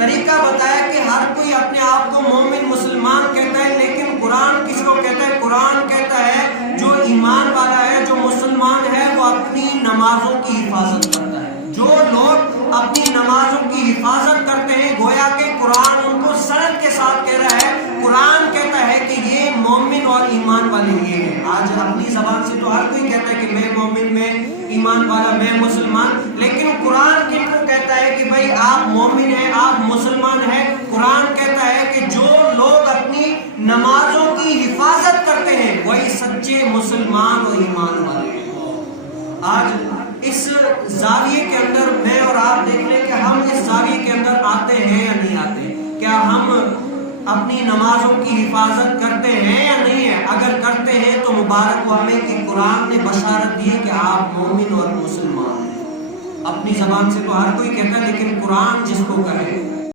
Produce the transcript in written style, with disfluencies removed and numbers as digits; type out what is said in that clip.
طریقہ بتایا کہ ہر کوئی اپنے آپ کو مومن مسلمان کہتا ہے، لیکن قرآن کس کو کہتا ہے؟ قرآن کہتا ہے جو ایمان والا ہے، جو مسلمان ہے، وہ اپنی نمازوں کی حفاظت کرتا ہے۔ جو لوگ اپنی نمازوں کی حفاظت کرتے ہیں، گویا کہ قرآن ان کو سند کے ساتھ کہہ رہا ہے، قرآن کہتا ہے کہ یہ مومن اور ایمان والے یہ ہیں۔ آج اپنی زبان سے تو ہر کوئی کہتا ہے کہ میں مومن، میں ایمان والا، میں مسلمان، لیکن قرآن کن کو کہتا ہے کہ بھائی آپ مومن ہیں، آپ مسلمان ہیں؟ قرآن کہتا ہے کہ جو لوگ اپنی نمازوں کی حفاظت کرتے ہیں وہی سچے مسلمان اور ایمان والے ہیں۔ آج اس زاویے کے اندر میں اور آپ دیکھ لیں کہ ہم اس زاویے کے اندر آتے ہیں یا نہیں آتے؟ کیا ہم اپنی نمازوں کی حفاظت کرتے ہیں یا نہیں ہے؟ اگر کرتے ہیں تو مبارک ہو ہمیں کہ قرآن نے بشارت دی کہ آپ مومن اور مسلمان ہیں۔ اپنی زبان سے تو ہر کوئی کہتا ہے، لیکن قرآن جس کو کہے